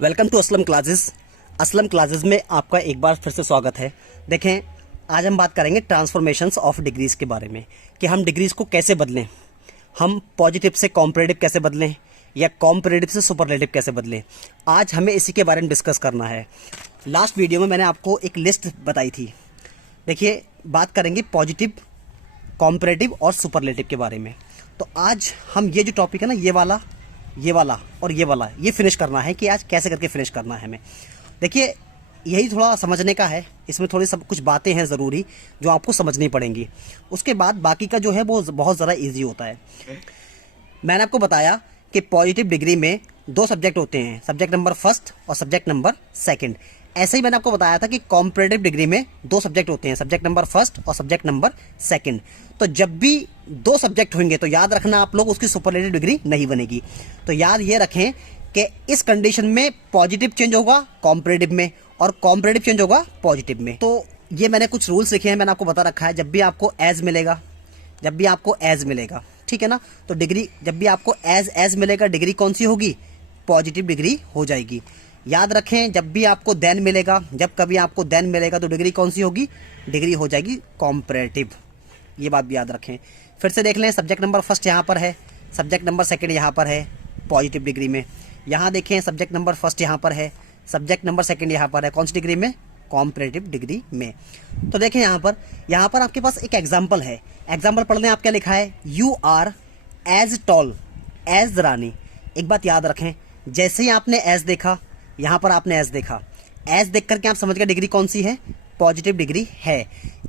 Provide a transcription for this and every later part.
Welcome to Aslam classes. Aslam classes में आपका एक बार फिर से स्वागत है। देखें, आज हम बात करेंगे ट्रांसफॉर्मेशंस ऑफ डिग्रीज के बारे में कि हम डिग्रीज को कैसे बदलें, हम पॉजिटिव से कॉम्परेटिव कैसे बदलें या कॉम्परेटिव से सुपरलेटिव कैसे बदलें। आज हमें इसी के बारे में डिस्कस करना है। लास्ट वीडियो में मैंने आपको एक लिस्ट बताई थी। देखिए, बात करेंगे पॉजिटिव, कॉम्परेटिव और सुपरलेटिव के बारे में। तो आज हम ये जो टॉपिक है ना, ये वाला और ये वाला, ये फिनिश करना है कि आज कैसे करके फिनिश करना है हमें। देखिए, यही थोड़ा समझने का है। इसमें थोड़ी सब कुछ बातें हैं ज़रूरी जो आपको समझनी पड़ेंगी। उसके बाद बाकी का जो है वो बहुत ज़्यादा इजी होता है। मैंने आपको बताया कि पॉजिटिव डिग्री में दो सब्जेक्ट होते हैं, सब्जेक्ट नंबर फर्स्ट और सब्जेक्ट नंबर सेकंड। ऐसे ही मैंने आपको बताया था कि कॉम्परेटिव डिग्री में दो सब्जेक्ट होते हैं, सब्जेक्ट नंबर फर्स्ट और सब्जेक्ट नंबर सेकंड। तो जब भी दो सब्जेक्ट होंगे तो याद रखना आप लोग, उसकी सुपरलेटिव डिग्री नहीं बनेगी। तो याद ये रखें कि इस कंडीशन में पॉजिटिव चेंज होगा कॉम्परेटिव में और कॉम्परेटिव चेंज होगा पॉजिटिव में। तो ये मैंने कुछ रूल्स लिखे हैं, मैंने आपको बता रखा है। जब भी आपको एज मिलेगा, ठीक है ना, तो डिग्री जब भी आपको एज मिलेगा, डिग्री कौन सी होगी? पॉजिटिव डिग्री हो जाएगी। याद रखें, जब भी आपको देन मिलेगा, जब कभी आपको देन मिलेगा तो डिग्री कौन सी होगी? डिग्री हो जाएगी कॉम्परेटिव। ये बात भी याद रखें। फिर से देख लें, सब्जेक्ट नंबर फर्स्ट यहाँ पर है, सब्जेक्ट नंबर सेकंड यहाँ पर है पॉजिटिव डिग्री में। यहाँ देखें, सब्जेक्ट नंबर फर्स्ट यहाँ पर है, सब्जेक्ट नंबर सेकंड यहाँ पर है, कौन सी डिग्री में? कॉम्परेटिव डिग्री में। तो देखें यहाँ पर आपके पास एक एग्जाम्पल है। एग्जाम्पल पढ़ लें। आप क्या लिखा है? You are as tall as Rani. एक बात याद रखें, जैसे ही आपने एज देखा, यहाँ पर आपने एज देखा, एज देख करके आप समझ गए डिग्री कौन सी है? पॉजिटिव डिग्री है।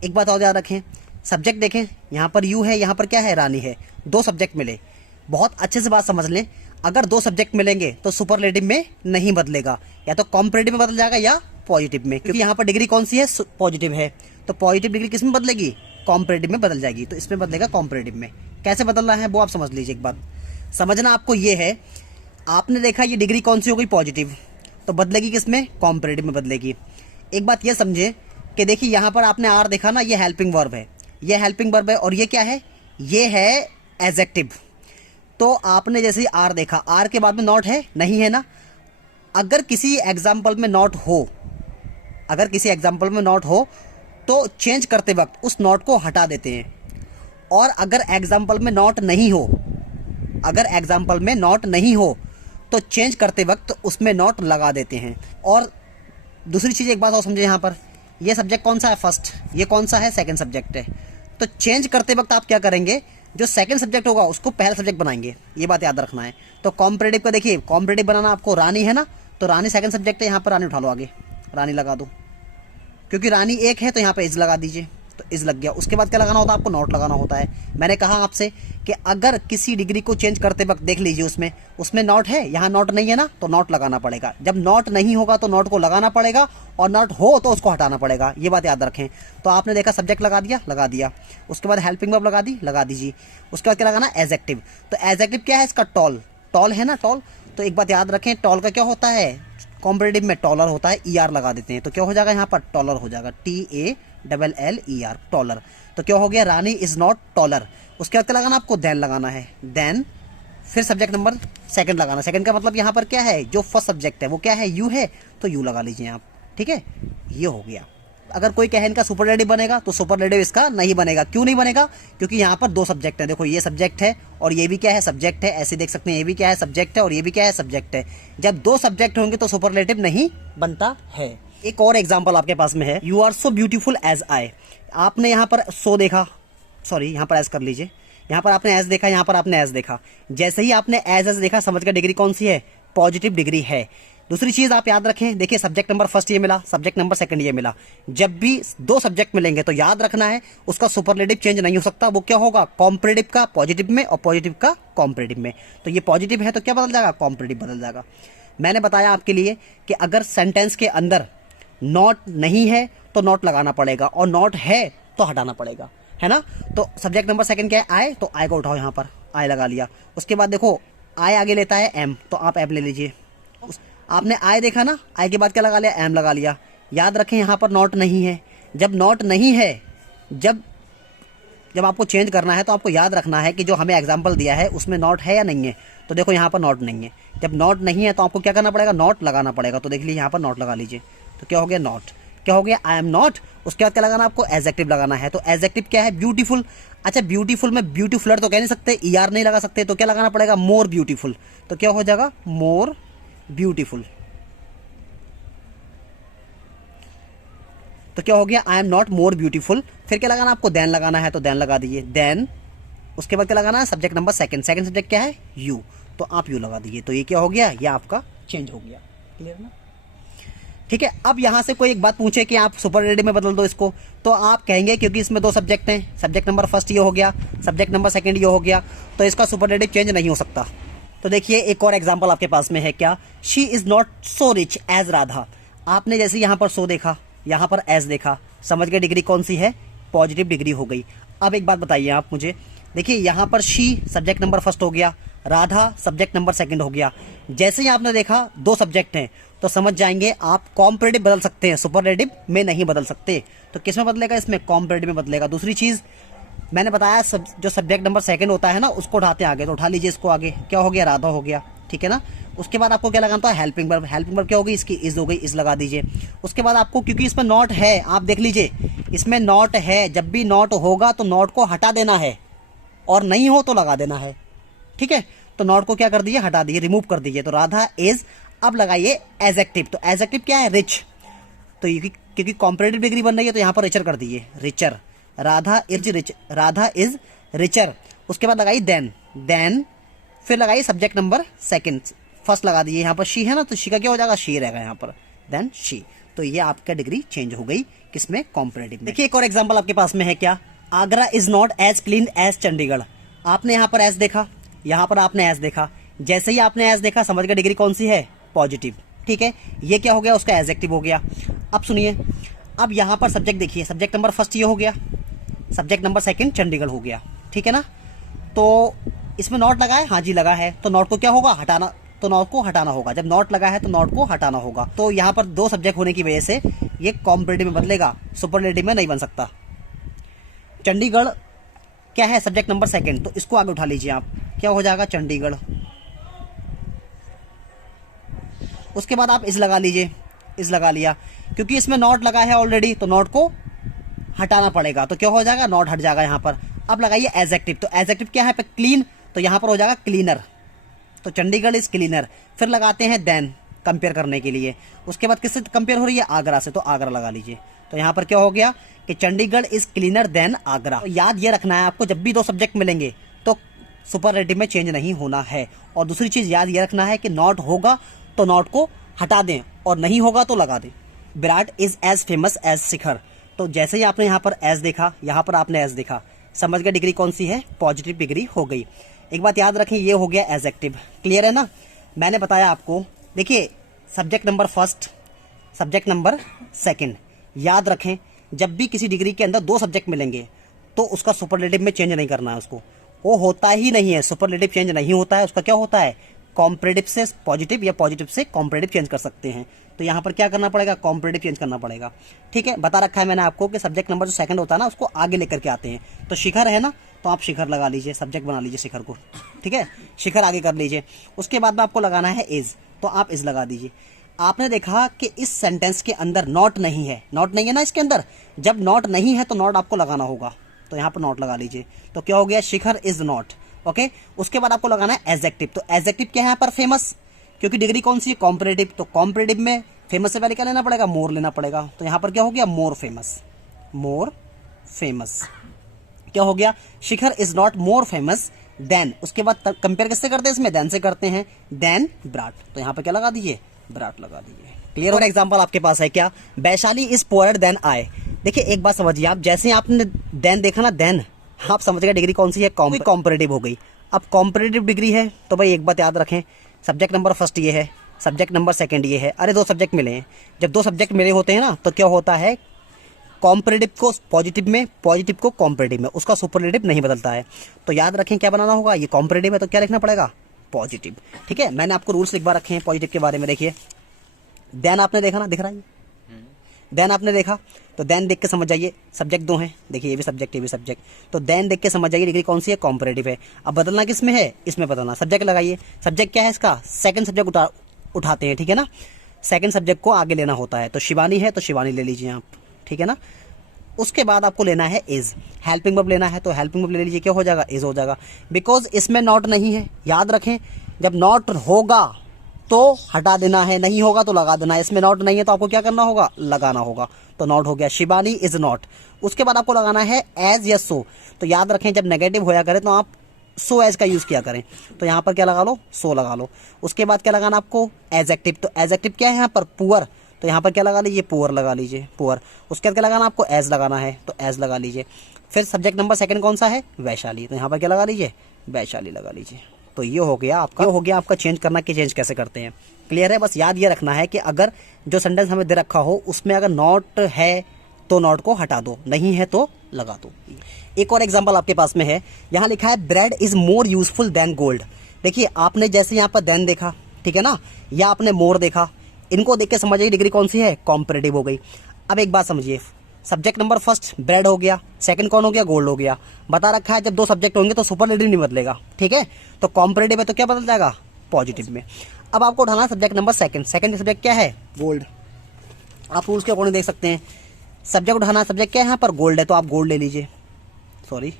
एक बात और याद रखें, सब्जेक्ट देखें, यहाँ पर यू है, यहाँ पर क्या है? रानी है। दो सब्जेक्ट मिले। बहुत अच्छे से बात समझ लें, अगर दो सब्जेक्ट मिलेंगे तो सुपरलेटिव में नहीं बदलेगा, या तो कॉम्परेटिव में बदल जाएगा या पॉजिटिव में, क्योंकि यहाँ पर डिग्री कौन सी है? पॉजिटिव है। तो पॉजिटिव डिग्री किस में बदलेगी? कॉम्परेटिव में बदल जाएगी। तो इसमें बदलेगा कॉम्परेटिव में। कैसे बदलना है वो आप समझ लीजिए। एक बात समझना आपको ये है, आपने देखा ये डिग्री कौन सी हो गई? पॉजिटिव, तो बदलेगी किस में? कॉम्परेटिव में बदलेगी। एक बात ये समझे कि देखिए, यहाँ पर आपने आर देखा ना, ये हेल्पिंग वर्ब है, ये हेल्पिंग वर्ब है, और ये क्या है? ये है एडजेक्टिव। तो आपने जैसे ही आर देखा, आर के बाद में नॉट है? नहीं है ना। अगर किसी एग्जाम्पल में नॉट हो, तो चेंज करते वक्त उस नॉट को हटा देते हैं। और अगर एग्जाम्पल में नॉट नहीं हो, तो चेंज करते वक्त उसमें नॉट लगा देते हैं। और दूसरी चीज़ एक बात और समझे, यहाँ पर ये सब्जेक्ट कौन सा है? फर्स्ट। ये कौन सा है? सेकंड सब्जेक्ट है। तो चेंज करते वक्त आप क्या करेंगे? जो सेकंड सब्जेक्ट होगा उसको पहला सब्जेक्ट बनाएंगे। ये बात याद रखना है। तो कॉम्परेटिव का देखिए, कॉम्परेटिव बनाना आपको, रानी है ना, तो रानी सेकंड सब्जेक्ट है, यहाँ पर रानी उठा लो, आगे रानी लगा दो, क्योंकि रानी एक है तो यहाँ पे इज लगा दीजिए, तो इज लग गया। उसके बाद क्या लगाना होता है? आपको नॉट लगाना होता है। मैंने कहा आपसे कि अगर किसी डिग्री को चेंज करते वक्त देख लीजिए, उसमें नॉट है, यहाँ नॉट नहीं है ना, तो नॉट लगाना पड़ेगा। जब नॉट नहीं होगा तो नॉट को लगाना पड़ेगा, और नॉट हो तो उसको हटाना पड़ेगा। ये बात याद रखें। तो आपने देखा, सब्जेक्ट लगा दिया, उसके बाद हेल्पिंग वर्ब लगा दीजिए। उसके बाद क्या लगाना? एडजेक्टिव। तो एडजेक्टिव क्या है इसका? टॉल है ना, टॉल। तो एक बात याद रखें, टॉल का क्या होता है? कॉम्परेटिव में टॉलर होता है, ER लगा देते हैं, तो क्या हो जाएगा? यहाँ पर टॉलर हो जाएगा, TALLER, टॉलर। तो क्या हो गया? रानी इज नॉट टॉलर। उसके बाद क्या लगाना? आपको देन लगाना है, देन। फिर सब्जेक्ट नंबर सेकंड लगाना। सेकंड का मतलब यहाँ पर क्या है? जो फर्स्ट सब्जेक्ट है वो क्या है? यू है, तो यू लगा लीजिए आप, ठीक है। ये हो गया। अगर कोई कहे इनका सुपरलेटिव बनेगा, तो सुपरलेटिव इसका नहीं बनेगा। क्यों नहीं बनेगा? क्योंकि यहाँ पर दो सब्जेक्ट है। देखो, ये सब्जेक्ट है और ये भी क्या है? सब्जेक्ट है। ऐसे देख सकते हैं, ये भी क्या है? सब्जेक्ट है, और ये भी क्या है? सब्जेक्ट है। जब दो सब्जेक्ट होंगे तो सुपरलेटिव नहीं बनता है। एक और एग्जाम्पल आपके पास में है, you are so beautiful as I. आपने यहाँ पर सो देखा, सॉरी यहाँ पर एज कर लीजिए, यहाँ पर आपने एज देखा, यहाँ पर आपने एज देखा। जैसे ही आपने एज देखा, समझ का डिग्री कौन सी है? पॉजिटिव डिग्री है। दूसरी चीज आप याद रखें, देखिए, सब्जेक्ट नंबर फर्स्ट ये मिला, सब्जेक्ट नंबर सेकंड ये मिला। जब भी दो सब्जेक्ट मिलेंगे तो याद रखना है उसका सुपरलेटिव चेंज नहीं हो सकता। वो क्या होगा? कॉम्परेटिव का पॉजिटिव में और पॉजिटिव का कॉम्परेटिव में। तो ये पॉजिटिव है तो क्या बदल जाएगा? कॉम्परेटिव बदल जाएगा। मैंने बताया आपके लिए कि अगर सेंटेंस के अंदर नॉट नहीं है तो नॉट लगाना पड़ेगा, और नॉट है तो हटाना पड़ेगा, है ना। तो सब्जेक्ट नंबर सेकंड क्या है? आई, तो आई को उठाओ, यहाँ पर आई लगा लिया। उसके बाद देखो, आई आगे लेता है एम, तो आप एम ले लीजिए। आपने आई देखा ना, आई के बाद क्या लगा लिया? एम लगा लिया। याद रखें, यहाँ पर नॉट नहीं है। जब नॉट नहीं है, जब जब आपको चेंज करना है तो आपको याद रखना है कि जो हमें एग्जाम्पल दिया है उसमें नॉट है या नहीं है। तो देखो यहाँ पर नॉट नहीं है, जब नॉट नहीं है तो आपको क्या करना पड़ेगा, नॉट लगाना पड़ेगा। तो देख लीजिए यहाँ पर नॉट लगा लीजिए, तो क्या हो गया, नॉट। क्या हो गया, आई एम नॉट। उसके बाद क्या लगाना, आपको एडजेक्टिव लगाना है। तो एडजेक्टिव क्या है, ब्यूटीफुल। अच्छा, ब्यूटीफुल में ब्यूटीफुलर तो कह नहीं सकते, ER नहीं लगा सकते, तो क्या लगाना पड़ेगा, मोर ब्यूटीफुल। तो क्या हो जाएगा, मोर ब्यूटीफुल। तो क्या हो गया, I am not more beautiful. फिर क्या लगाना, आपको देन लगाना है, तो देन लगा दीजिए, देन। उसके बाद क्या लगाना है, subject number second. Second subject क्या है, यू, तो आप यू लगा दीजिए। तो ये क्या हो गया, ये आपका चेंज हो गया। क्लियर ना, ठीक है। अब यहां से कोई एक बात पूछे कि आप सुपरलेटिव में बदल दो इसको, तो आप कहेंगे क्योंकि इसमें दो सब्जेक्ट हैं, सब्जेक्ट नंबर फर्स्ट ये हो गया, सब्जेक्ट नंबर सेकंड ये हो गया, तो इसका सुपरलेटिव चेंज नहीं हो सकता। तो देखिए एक और एग्जांपल आपके पास में है, क्या, she is not so rich as Radha. आपने जैसे यहां पर सो देखा, यहां पर एज देखा, समझ गए डिग्री कौन सी है, पॉजिटिव डिग्री हो गई। अब एक बात बताइए आप मुझे, देखिए यहां पर शी सब्जेक्ट नंबर फर्स्ट हो गया, राधा सब्जेक्ट नंबर सेकंड हो गया। जैसे ही आपने देखा दो सब्जेक्ट हैं, तो समझ जाएंगे आप कॉम्परेटिव बदल सकते हैं, सुपरलेटिव में नहीं बदल सकते। तो किस में बदलेगा, इसमें कॉम्परेटिव में बदलेगा। दूसरी चीज मैंने बताया, जो सब्जेक्ट नंबर सेकंड होता है ना, उसको उठाते हैं आगे, तो उठा लीजिए इसको आगे, क्या हो गया, राधा हो गया, ठीक है ना। उसके बाद आपको क्या लगाना था, हेल्पिंग वर्ब। हेल्पिंग वर्ब क्या होगी, इसकी इज हो गई, इज लगा दीजिए। उसके बाद आपको, क्योंकि इसमें नॉट है, आप देख लीजिए इसमें नॉट है, जब भी नॉट होगा तो नॉट को हटा देना है, और नहीं हो तो लगा देना है, ठीक है। तो नॉट को क्या कर दीजिए, हटा दीजिए, रिमूव कर दीजिए। तो राधा इज, अब लगाइए एडजेक्टिव। तो एडजेक्टिव क्या है, रिच। तो क्योंकि कॉम्परेटिव डिग्री बन रही है तो यहां पर रिचर कर दीजिए, richer. Radha is rich, Radha is richer. उसके बाद लगाइए देन, देन फिर लगाइए सब्जेक्ट नंबर सेकंड, फर्स्ट लगा दीजिए। यहाँ पर शी है ना, तो शी का क्या हो जाएगा, शी रहेगा यहाँ पर, देन शी। तो ये आपका डिग्री चेंज हो गई, किसमें, कॉम्परेटिव में। देखिए एक और एग्जांपल आपके पास में है, क्या, Agra is not as clean as Chandigarh. आपने यहाँ पर एज देखा, यहाँ पर आपने एज देखा, जैसे ही आपने एज देखा समझ गए डिग्री कौन सी है, पॉजिटिव, ठीक है। ये क्या हो गया, उसका एडजेक्टिव हो गया। अब सुनिए, अब यहाँ पर सब्जेक्ट देखिए, सब्जेक्ट नंबर फर्स्ट ये हो गया, सब्जेक्ट नंबर सेकंड चंडीगढ़ हो गया, ठीक है ना। तो इसमें नॉट लगा है, हाँ जी लगा है, तो नॉट को क्या होगा, हटाना, तो नॉट को हटाना होगा। जब नॉट लगा है तो नॉट को हटाना होगा। तो यहाँ पर दो सब्जेक्ट होने की वजह से ये कॉम्परेटिव में बदलेगा, सुपरलेटिव में नहीं बन सकता। चंडीगढ़ क्या है, सब्जेक्ट नंबर सेकंड, तो इसको आगे उठा लीजिए आप, क्या हो जाएगा, चंडीगढ़। उसके बाद आप इस लगा लीजिए, इस लगा लिया, क्योंकि इसमें नॉट लगा है ऑलरेडी, तो नॉट को हटाना पड़ेगा, तो क्या हो जाएगा, नॉट हट जाएगा यहाँ पर। अब लगाइए एडजेक्टिव। तो एडजेक्टिव क्या है, क्लीन, तो यहाँ पर हो जाएगा क्लीनर। तो चंडीगढ़ इज क्लीनर। फिर लगाते हैं देन, कंपेयर करने के लिए। उसके बाद किससे कंपेयर हो रही है, आगरा से, तो आगरा लगा लीजिए। तो यहाँ पर क्या हो गया कि Chandigarh is cleaner then Agra. तो याद ये रखना है आपको, जब भी दो सब्जेक्ट मिलेंगे तो सुपरलेटिव में चेंज नहीं होना है। और दूसरी चीज याद ये रखना है कि नॉट होगा तो नॉट को हटा दें, और नहीं होगा तो लगा दें। Virat is as famous as Shikhar. तो जैसे ही आपने यहाँ पर एज देखा, यहाँ पर आपने एज देखा, समझ गए डिग्री कौन सी है, पॉजिटिव डिग्री हो गई। एक बात याद रखें, ये हो गया एडजेक्टिव। क्लियर है ना, मैंने बताया आपको। देखिए subject number first, subject number second, याद रखें जब भी किसी डिग्री के अंदर दो सब्जेक्ट मिलेंगे तो उसका सुपरलेटिव में चेंज नहीं करना है उसको, वो होता ही नहीं है, सुपरलेटिव चेंज नहीं होता है। उसका क्या होता है, कॉम्परेटिव से पॉजिटिव या पॉजिटिव से कॉम्परेटिव चेंज कर सकते हैं। तो यहाँ पर क्या करना पड़ेगा, कॉम्परेटिव चेंज करना पड़ेगा, ठीक है। बता रखा है मैंने आपको कि सब्जेक्ट नंबर जो सेकंड होता है ना, उसको आगे लेकर के आते हैं। तो शिखर है ना, तो आप शिखर लगा लीजिए, सब्जेक्ट बना लीजिए शिखर को, ठीक है, शिखर आगे कर लीजिए। उसके बाद में आपको लगाना है इज, तो आप इज लगा दीजिए। आपने देखा कि इस सेंटेंस के अंदर नॉट नहीं है, नॉट नहीं है ना इसके अंदर। जब नॉट नहीं है तो नॉट आपको लगाना होगा, तो यहाँ पर नॉट लगा लीजिए। तो क्या हो गया, शिखर इज नॉट, ओके। उसके बाद आपको लगाना है एडजेक्टिव। तो एडजेक्टिव क्या है यहाँ पर, फेमस, क्योंकि डिग्री कौन सी है, कॉम्परेटिव। तो कॉम्परेटिव में फेमस से पहले क्या लेना पड़ेगा, मोर लेना पड़ेगा। तो यहाँ पर क्या हो गया, मोर फेमस, मोर फेमस। क्या हो गया, Shikhar is not more famous than. उसके बाद कंपेयर किससे करते हैं, इसमें देन से करते हैं, देन विराट। तो यहाँ पर क्या लगा दीजिए, विराट लगा दीजिए। क्लियर। और एग्जांपल आपके पास है, क्या, Vaishali is poor than I. देखिए एक बात समझिए आप, जैसे आपने देन देखा ना, देन आप समझ गए डिग्री कौन सी है, कॉम्परेटिव हो गई। अब कॉम्परेटिव डिग्री है तो भाई एक बात याद रखें, सब्जेक्ट नंबर फर्स्ट ये है, सब्जेक्ट नंबर सेकंड ये है। अरे दो सब्जेक्ट मिले हैं, जब दो सब्जेक्ट मिले होते हैं ना, तो क्या होता है, कॉम्परेटिव को पॉजिटिव में, पॉजिटिव को कॉम्परेटिव में, उसका सुपरलेटिव नहीं बदलता है। तो याद रखें क्या बनाना होगा, ये कॉम्परेटिव है तो क्या लिखना पड़ेगा, पॉजिटिव, ठीक है। मैंने आपको रूल्स लिखवा रखे हैं पॉजिटिव के बारे में। देखिए देन आपने देखा ना, दिख रहा है, देन आपने देखा, तो देन देख के समझ जाइए, सब्जेक्ट दो हैं, देखिए ये भी सब्जेक्ट ये भी सब्जेक्ट, तो देन देख के समझ जाइए डिग्री कौन सी है, कॉम्परेटिव है। अब बदलना किस में है, इसमें बदलना। सब्जेक्ट लगाइए, सब्जेक्ट क्या है इसका, सेकंड सब्जेक्ट उठाते हैं, ठीक है ना, सेकंड सब्जेक्ट को आगे लेना होता है। तो शिवानी है तो शिवानी ले लीजिए आप, ठीक है ना। उसके बाद आपको लेना है इज, हेल्पिंग वर्ब लेना है तो हेल्पिंग वर्ब ले लीजिए, क्या हो जाएगा, इज हो जाएगा। बिकॉज इसमें नॉट नहीं है, याद रखें, जब नॉट होगा तो हटा देना है, नहीं होगा तो लगा देना है। इसमें नॉट नहीं है तो आपको क्या करना होगा, लगाना होगा। तो नॉट हो गया, शिवानी इज नॉट। उसके बाद आपको लगाना है एज या सो। तो याद रखें जब नेगेटिव होया करे तो आप सो एज का यूज किया करें। तो यहाँ पर क्या लगा लो, सो लगा लो। उसके बाद क्या लगाना आपको, एडजेक्टिव। तो एडजेक्टिव क्या है यहाँ पर, पुअर। तो यहाँ पर क्या लगा लीजिए, पुअर लगा लीजिए, पुअर। उसके बाद क्या लगाना आपको, एज लगाना है तो एज लगा लीजिए। फिर सब्जेक्ट नंबर सेकंड कौन सा है, वैशाली। तो यहाँ पर क्या लगा लीजिए, वैशाली लगा लीजिए। तो ये हो गया आपका चेंज करना कि चेंज कैसे करते हैं। क्लियर है। बस याद ये रखना है कि अगर जो सेंटेंस हमें दे रखा हो उसमें अगर नॉट है तो नॉट को हटा दो, नहीं है तो लगा दो। एक और एग्जांपल आपके पास में है, यहाँ लिखा है bread is more useful than gold. देखिए आपने जैसे यहाँ पर देन देखा, ठीक है ना, या आपने मोर देखा, इनको देख के समझिए डिग्री कौन सी है, कॉम्परेटिव हो गई। अब एक बात समझिए, सब्जेक्ट नंबर फर्स्ट ब्रेड हो गया, सेकंड कौन हो गया, गोल्ड हो गया। बता रखा है जब दो सब्जेक्ट होंगे तो सुपरलेटिव नहीं बदलेगा, ठीक है। तो कॉम्परेटिव है तो क्या बदल जाएगा, पॉजिटिव में। अब आपको उठाना है subject number second, second subject क्या है, गोल्ड। आप रूल्स के अकॉर्डिंग देख सकते हैं, सब्जेक्ट उठाना, सब्जेक्ट क्या है यहाँ पर, गोल्ड है तो आप गोल्ड ले लीजिए, सॉरी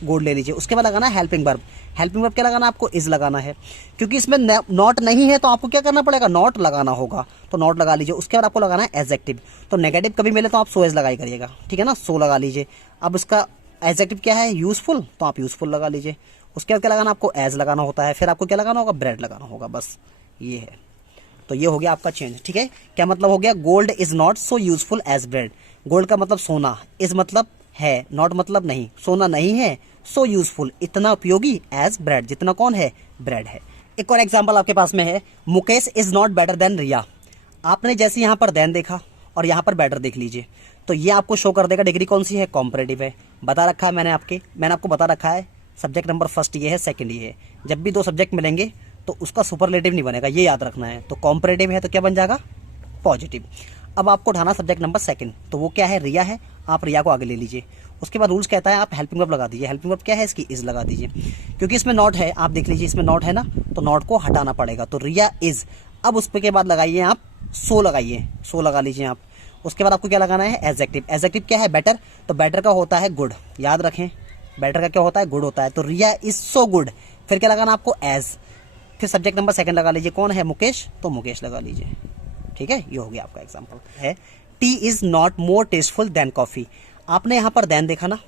गोल्ड ले लीजिए। उसके बाद लगाना है हेल्पिंग वर्ब। हेल्पिंग वर्ब क्या लगाना है आपको, इज लगाना है, क्योंकि इसमें नॉट नहीं है तो आपको क्या करना पड़ेगा, नॉट लगाना होगा। तो नॉट लगा लीजिए। उसके बाद आपको लगाना है एडजेक्टिव। तो नेगेटिव कभी मिले तो आप सो एज लगाई करिएगा, ठीक है ना, सो लगा लीजिए। अब इसका एडजेक्टिव क्या है, यूजफुल, तो आप यूजफुल लगा लीजिए। उसके बाद क्या लगाना आपको, एज लगाना होता है। फिर आपको क्या लगाना होगा, ब्रेड लगाना होगा, बस ये है। तो ये हो गया आपका चेंज, ठीक है। क्या मतलब हो गया, gold is not so useful as bread. Gold का मतलब सोना, इज मतलब है, नॉट मतलब नहीं, सोना नहीं है, सो यूजफुल इतना उपयोगी, एज ब्रेड जितना कौन है, ब्रेड है। एक और एग्जांपल आपके पास में है, Mukesh is not better than Riya. आपने जैसे यहाँ पर देन देखा और यहाँ पर बेटर देख लीजिए, तो ये आपको शो कर देगा डिग्री कौन सी है, कॉम्परेटिव है। बता रखा है मैंने आपको बता रखा है सब्जेक्ट नंबर फर्स्ट ये है, सेकंड ये है। जब भी दो सब्जेक्ट मिलेंगे तो उसका सुपरलेटिव नहीं बनेगा, ये याद रखना है। तो कॉम्परेटिव है तो क्या बन जाएगा, पॉजिटिव। अब आपको उठाना सब्जेक्ट नंबर सेकंड, तो वो क्या है, रिया है, आप रिया को आगे ले लीजिए। उसके बाद रूल्स कहता है आप हेल्पिंग वर्ब लगा दीजिए। हेल्पिंग वर्ब क्या है, इसकी इज लगा दीजिए, क्योंकि इसमें नॉट है, आप देख लीजिए इसमें नॉट है ना, तो नॉट को हटाना पड़ेगा। तो रिया इज। अब उसके बाद लगाइए आप सो लगाइए, सो लगा लीजिए आप। उसके बाद आपको क्या लगाना है, एडजेक्टिव। एडजेक्टिव क्या है, बेटर। तो बेटर का होता है गुड, याद रखें, बेटर का क्या होता है, गुड होता है। तो रिया इज सो गुड। फिर क्या लगाना आपको, एज। फिर सब्जेक्ट नंबर सेकंड लगा लीजिए, कौन है, मुकेश, तो मुकेश लगा लीजिए, ठीक है। ये हो गया आपका एग्जांपल है, tea is not more tasteful than coffee. आपने यहाँ पर देन देखा ना,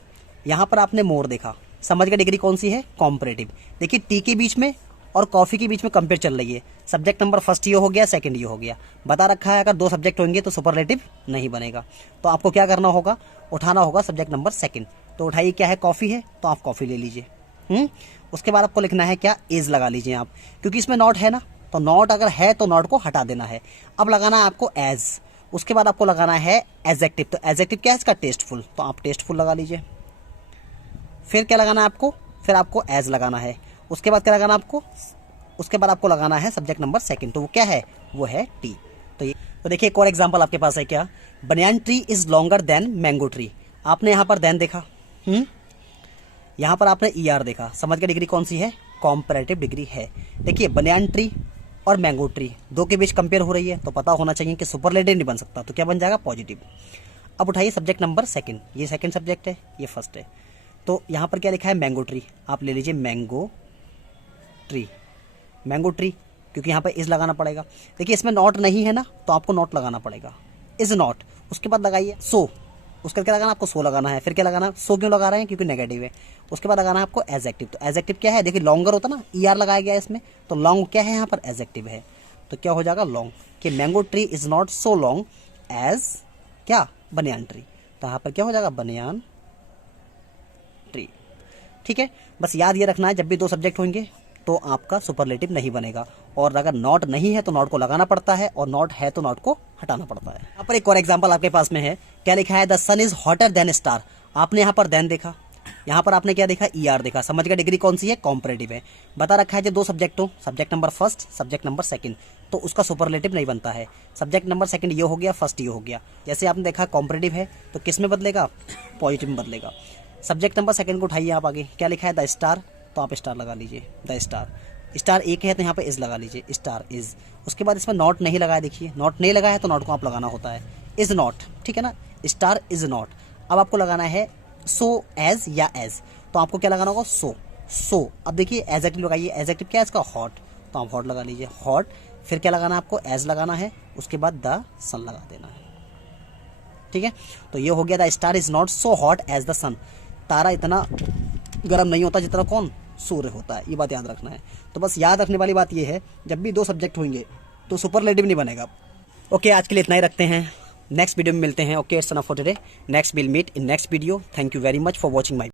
यहाँ पर आपने मोर देखा, समझ गए डिग्री कौन सी है, कॉम्परेटिव। देखिए टी के बीच में और कॉफी के बीच में कंपेयर चल रही है। सब्जेक्ट नंबर फर्स्ट ये हो गया, सेकंड ये हो गया। बता रखा है अगर दो सब्जेक्ट होंगे तो सुपरलेटिव नहीं बनेगा। तो आपको क्या करना होगा, उठाना होगा सब्जेक्ट नंबर सेकंड। तो उठाइए, क्या है, कॉफी है, तो आप कॉफी ले लीजिए। उसके बाद आपको लिखना है क्या, इज लगा लीजिए आप, क्योंकि इसमें नॉट है ना, तो नॉट अगर है तो नॉट को हटा देना है। अब लगाना है आपको एज। उसके बाद आपको लगाना है एडजेक्टिव। तो एडजेक्टिव क्या है इसका, टेस्टफुल, तो आप टेस्टफुल लगा लीजिए। फिर क्या लगाना है आपको, फिर आपको एज लगाना है। उसके बाद क्या लगाना आपको, उसके बाद आपको लगाना है सब्जेक्ट नंबर सेकंड, तो वो क्या है, वो है टी। तो देखिए एक और एग्जांपल आपके पास है क्या, banyan tree is longer than mango tree. आपने यहाँ पर देन देखा, यहाँ पर आपने ER देखा, समझ के डिग्री कौन सी है, कॉम्परेटिव डिग्री है। देखिए बनियान ट्री और मैंगो ट्री दो के बीच कंपेयर हो रही है, तो पता होना चाहिए कि सुपरलेटिव नहीं बन सकता, तो क्या बन जाएगा, पॉजिटिव। अब उठाइए सब्जेक्ट नंबर सेकंड, ये सेकंड सब्जेक्ट है, ये फर्स्ट है। तो यहाँ पर क्या लिखा है, मैंगो ट्री, आप ले लीजिए मैंगो ट्री, मैंगो ट्री, क्योंकि यहाँ पर इज लगाना पड़ेगा। देखिए इसमें नॉट नहीं है ना, तो आपको नॉट लगाना पड़ेगा, इज नॉट। उसके बाद लगाइए सो, उसका क्या लगाना आपको, सो लगाना है। फिर क्या लगाना, सो क्यों लगा रहे हैं, क्योंकि नेगेटिव है। उसके बाद लगाना है आपको एडजेक्टिव। तो एडजेक्टिव क्या है, देखिए लॉन्गर होता ना, ER लगाया गया है इसमें, तो लॉन्ग क्या है यहाँ पर, एडजेक्टिव है। तो क्या हो जाएगा, लॉन्ग, कि mango tree is not so long as क्या, बनियान ट्री। तो यहाँ पर क्या हो जाएगा, बनियान ट्री, ठीक है। बस याद ये रखना है जब भी दो सब्जेक्ट होंगे तो आपका सुपरलेटिव नहीं बनेगा, और अगर नॉट नहीं है तो नॉट को लगाना पड़ता है, और नॉट है तो नॉट को हटाना पड़ता है। यहाँ पर एक और एग्जांपल आपके पास में है, क्या लिखा है, the sun is hotter than star. आपने यहाँ पर देन देखा, यहाँ पर आपने क्या देखा, ER देखा, समझ गया डिग्री कौन सी है, कॉम्परेटिव है। बता रखा है जब दो सब्जेक्ट हो, subject number first, subject number second, तो उसका सुपरलेटिव नहीं बनता है। सब्जेक्ट नंबर सेकंड ये हो गया, फर्स्ट ये हो गया। जैसे आपने देखा कॉम्परेटिव है तो किस में बदलेगा, पॉजिटिव में बदलेगा। सब्जेक्ट नंबर सेकंड को उठाइए आप आगे, क्या लिखा है, द स्टार, तो आप स्टार लगा लीजिए, द स्टार। स्टार एक है तो यहाँ पे इज लगा लीजिए, स्टार इज। उसके बाद इसमें नॉट नहीं लगाया, देखिए नॉट नहीं लगा है तो नॉट को आप लगाना होता है, इज नॉट, ठीक है ना, स्टार इज नॉट। अब आपको लगाना है सो एज या एज, तो आपको क्या लगाना होगा, सो। अब देखिए एडजेक्टिव लगाइए, एडजेक्टिव क्या है इसका, हॉट, तो आप हॉट लगा लीजिए, हॉट। फिर क्या लगाना है आपको, एज लगाना है, उसके बाद द सन लगा देना है, ठीक है। तो ये हो गया, the star is not so hot as the sun. तारा इतना गर्म नहीं होता जितना कौन, सूर्य होता है। ये बात याद रखना है। तो बस याद रखने वाली बात ये है, जब भी दो सब्जेक्ट होंगे तो सुपरलेटिव नहीं बनेगा। ओके, आज के लिए इतना ही रखते हैं, नेक्स्ट वीडियो में मिलते हैं। Okay, it's enough for today, next will meet in next video. Thank you very much for watching my